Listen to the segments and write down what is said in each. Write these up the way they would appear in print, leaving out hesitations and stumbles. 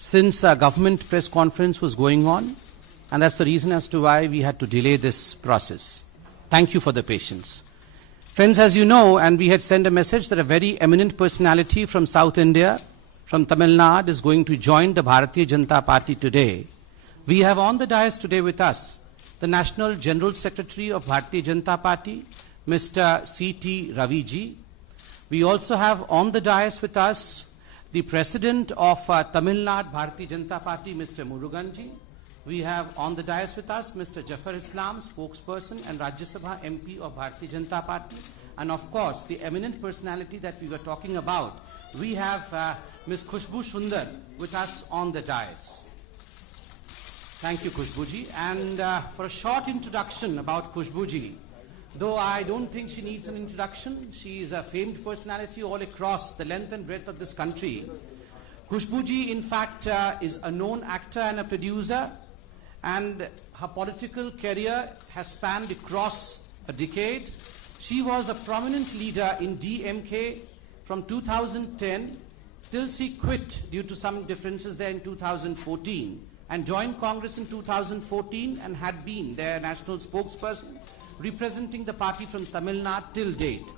since a government press conference was going on, and that's the reason as to why we had to delay this process. Thank you for the patience. Friends, as you know, and we had sent a message that a very eminent personality from South India, from Tamil Nadu, is going to join the Bharatiya Janata Party today. We have on the dais today with us the National General Secretary of Bharatiya Janata Party, Mr. C.T. Ravi ji. We also have on the dais with us the President of Tamil Nadu Bharatiya Janata Party, Mr. Murugan ji. We have on the dais with us Mr. Jafar Islam, spokesperson and Rajya Sabha MP of Bharatiya Janata Party. And of course, the eminent personality that we were talking about, we have Ms. Khushbu Sundar with us on the dais. Thank you, Khushbu ji. And for a short introduction about Khushbu ji, though I don't think she needs an introduction, she is a famed personality all across the length and breadth of this country. Khushbu ji, in fact, is a known actor and a producer, and her political career has spanned across a decade. She was a prominent leader in DMK from 2010 till she quit due to some differences there in 2014 and joined Congress in 2014 and had been their national spokesperson representing the party from Tamil Nadu till date.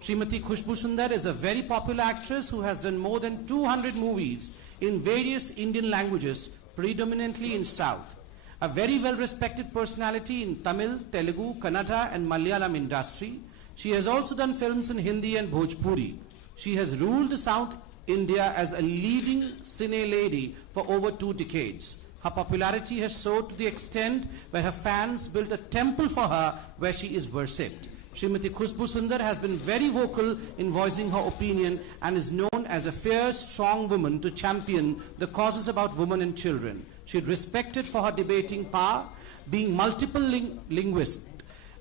Srimati Khushbu Sundar is a very popular actress who has done more than 200 movies in various Indian languages, predominantly in South. A very well-respected personality in Tamil, Telugu, Kannada and Malayalam industry. She has also done films in Hindi and Bhojpuri. She has ruled South India as a leading cine lady for over 2 decades. Her popularity has soared to the extent where her fans built a temple for her where she is worshipped. Srimati Khushbu Sundar has been very vocal in voicing her opinion and is known as a fierce, strong woman to champion the causes about women and children. She is respected for her debating power, being multiple linguist,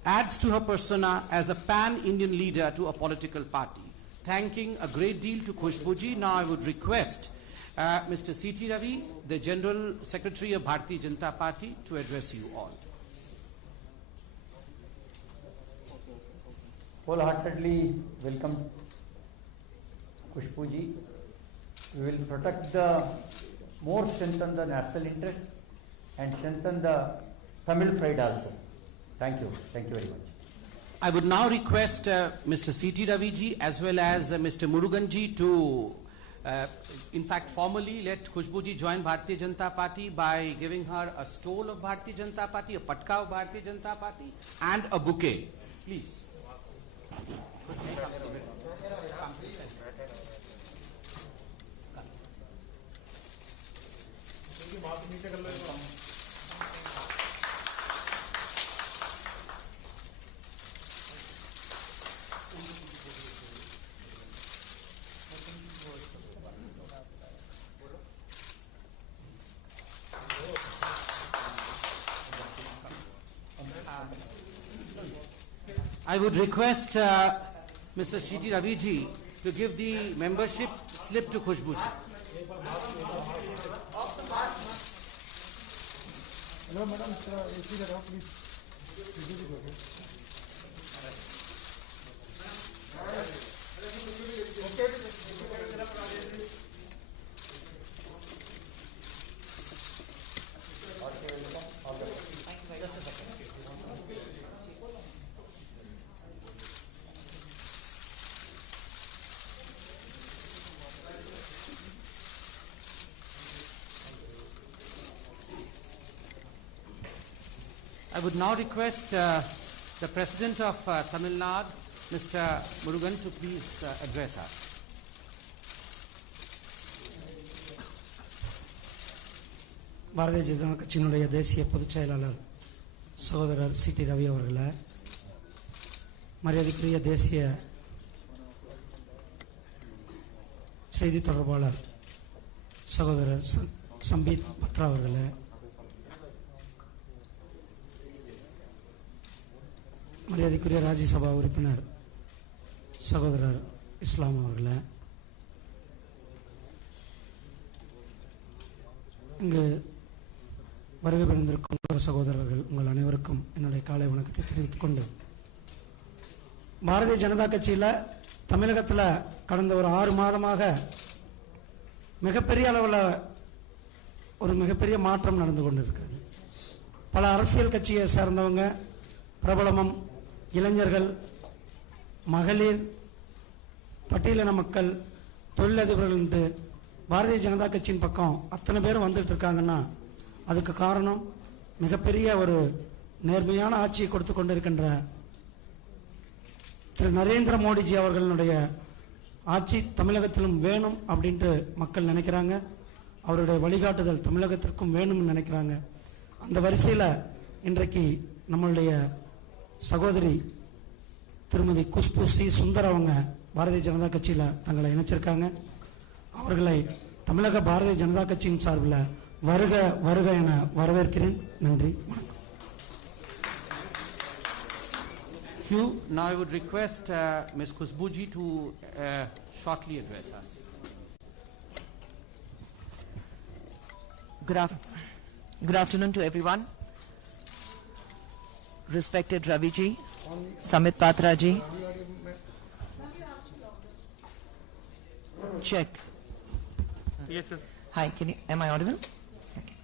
adds to her persona as a pan-Indian leader to a political party. Thanking a great deal to Khushbu ji, now I would request Mr. C.T. Ravi, the General Secretary of Bharatiya Janata Party, to address you all. Wholeheartedly welcome Khushbu ji. We will protect more strengthen the national interest and strengthen the Tamil pride also. Thank you. Thank you very much. I would now request Mr. C.T. Ravi ji as well as Mr. Murugan ji to in fact formally let Khushbu ji join Bharatiya Janata Party by giving her a stole of Bharatiya Janata Party, a patka of Bharatiya Janata Party and a bouquet. Please. I would request Mr. C.T. Ravi ji to give the membership slip to Khushbu ji. Hello, madam. Please. I would now request the President of Tamil Nadu, Mr. Murugan, to please address us. Bharatiya Janata கட்சியினுடைய தேசிய பொதுச் செயலாளர் சகோதரர் CT. Ravi அவர்களே, மரியாதைக்குரிய தேசிய செய்தி தொடர்பாளர் சகோதரர் சம்பீத் பத்ரா அவர்களே, மரியாதைக்குரிய ராஜ்யசபா உறுப்பினர் சகோதரர் இஸ்லாம் அவர்களே, இங்கு வருகை புரிந்திருக்கும் சகோதரர்கள் உங்கள் அனைவருக்கும் என்னுடைய காலை வணக்கத்தை தெரிவித்துக் கொண்டு, பாரதிய ஜனதா கட்சியில் தமிழகத்தில் கடந்த ஒரு 6 மாதமாக மிகப்பெரிய அளவில் ஒரு மிகப்பெரிய மாற்றம் நடந்து கொண்டிருக்கிறது. பல அரசியல் கட்சியை சார்ந்தவங்க, பிரபலமும், இளைஞர்கள், மகளிர், பட்டியலின மக்கள், தொழிலதிபர்கள் என்று பாரதிய ஜனதா கட்சியின் பக்கம் அத்தனை பேரும் வந்துட்டு இருக்காங்கன்னா அதுக்கு காரணம் மிகப்பெரிய ஒரு நேர்மையான ஆட்சியை கொடுத்து கொண்டிருக்கின்ற திரு நரேந்திர மோடிஜி அவர்களுடைய ஆட்சி தமிழகத்திலும் வேணும் அப்படின்ட்டு மக்கள் நினைக்கிறாங்க. அவருடைய வழிகாட்டுதல் தமிழகத்திற்கும் வேணும்னு நினைக்கிறாங்க. அந்த வரிசையில் இன்றைக்கு நம்மளுடைய சகோதரி திருமதி குஷ்பு சி சுந்தர் அவங்க பாரதிய ஜனதா கட்சியில் தங்களை இணைச்சிருக்காங்க. அவர்களை தமிழக பாரதிய ஜனதா கட்சியின் சார்பில் வருக வருக என வரவேற்கிறேன். நன்றி, வணக்கம். Thank you. Now I would request Ms. Kushbuji to shortly address us. Good afternoon to everyone. Respected Ravi ji, Samit Patra ji. Check. Yes, sir. Hi, am I audible? Okay.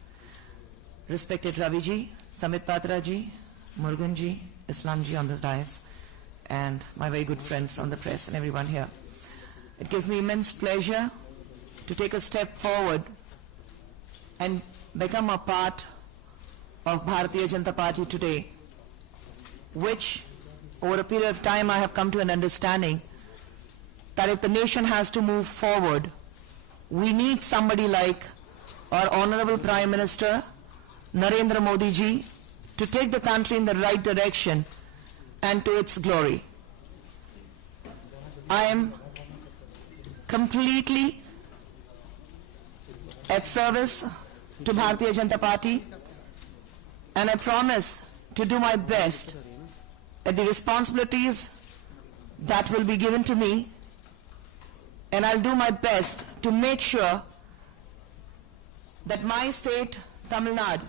Respected Ravi ji, Samit Patra ji, Murugan ji, Islam ji on the dais, and my very good friends from the press and everyone here. It gives me immense pleasure to take a step forward and become a part of Bharatiya Janata Party today, which over a period of time I have come to an understanding that if the nation has to move forward, we need somebody like our Honorable Prime Minister Narendra Modi ji to take the country in the right direction and to its glory. I am completely at service to Bharatiya Janata Party, and I promise to do my best at the responsibilities that will be given to me, and I'll do my best to make sure that my state, Tamil Nadu,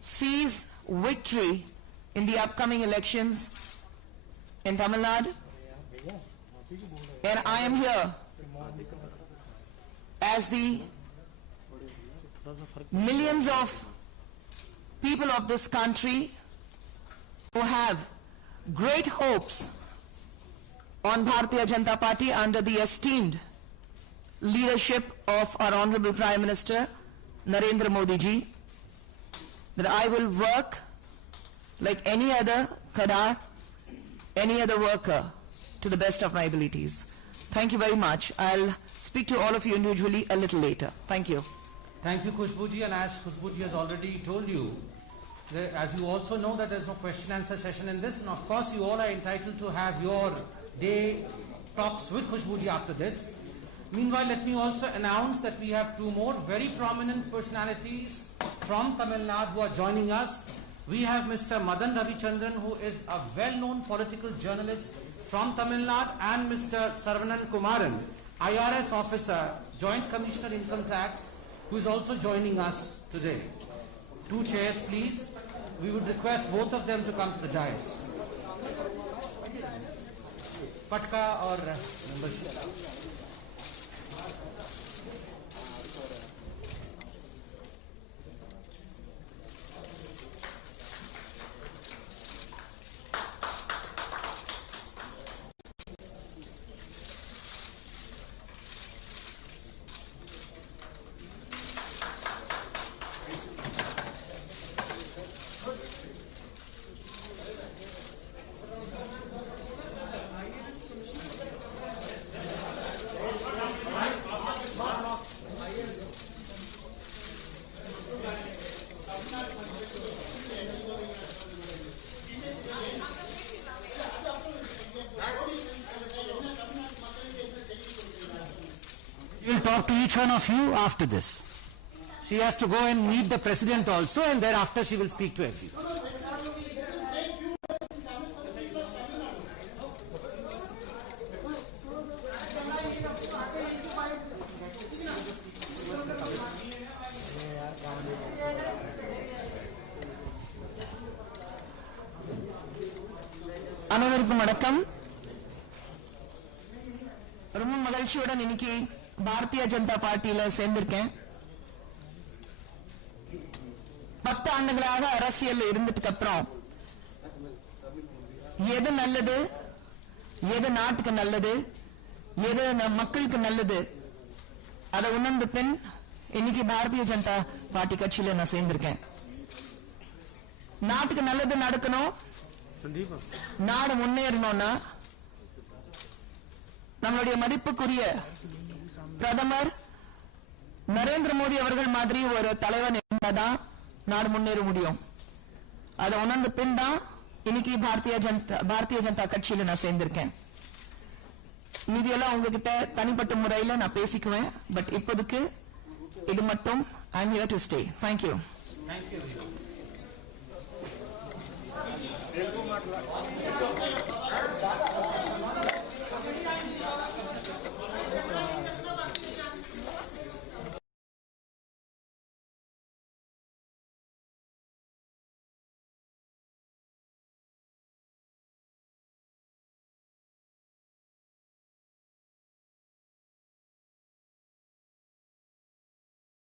sees victory in the upcoming elections in Tamil Nadu, and I am here as the millions of people of this country who have great hopes on Bharatiya Janata Party under the esteemed leadership of our Honorable Prime Minister Narendra Modi ji, that I will work like any other Kadar, any other worker, to the best of my abilities. Thank you very much. I'll speak to all of you individually a little later. Thank you. Thank you, Kushbuji, and as Kushbuji has already told you, as you also know that there's no question answer session in this, and of course you all are entitled to have your day talks with Kushbuji after this. Meanwhile, let me also announce that we have two more very prominent personalities from Tamil Nadu who are joining us. We have Mr. Madan Ravichandran, who is a well-known political journalist from Tamil Nadu, and Mr. Saravanan Kumaran, IRS officer, Joint Commissioner Income Tax, who is also joining us today. Two chairs, please. We would request both of them to come to the dais. Patka or membership. We will talk to each one of you after this. She has to go and meet the president also, and thereafter she will speak to everyone. அனைவருக்கும் வணக்கம். ரொம்ப மகிழ்ச்சியுடன் இன்னைக்கு பாரதிய ஜனதா பார்ட்டியில சேர்ந்திருக்கேன். 10 ஆண்டுகளாக அரசியல் இருந்ததுக்கு அப்புறம் எது நல்லது, எது நாட்டுக்கு நல்லது, எது மக்களுக்கு நல்லது அதை உணர்ந்த பின் இன்னைக்கு பாரதிய ஜனதா பார்ட்டி கட்சியில நான் சேர்ந்திருக்கேன். நாட்டுக்கு நல்லது நடக்கணும், நாடு முன்னேறணும்னா நம்மளுடைய மதிப்புக்குரிய பிரதமர் நரேந்திர மோடி அவர்கள் மாதிரி ஒரு தலைவன் இருந்தாதான் நாடு முன்னேற முடியும். அதை உணர்ந்த பின் தான் இன்னைக்கு பாரதிய ஜனதா கட்சியில நான் சேர்ந்திருக்கேன். மீதியெல்லாம் உங்ககிட்ட தனிப்பட்ட முறையில் நான் பேசிக்குவேன். பட் இப்போதைக்கு இது மட்டும் I am here to stay. Thank you.